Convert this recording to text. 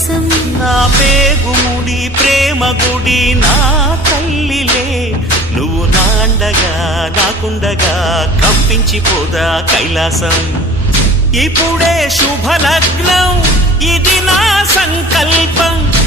కోసం. నా పేగుముడి ప్రేమ గుడి నా తల్లిలే, నువ్వు నాండగా నాకుండగా కంపించిపోదా కైలాసం. ఇప్పుడే శుభలగ్నం, ఇది నా సంకల్పం.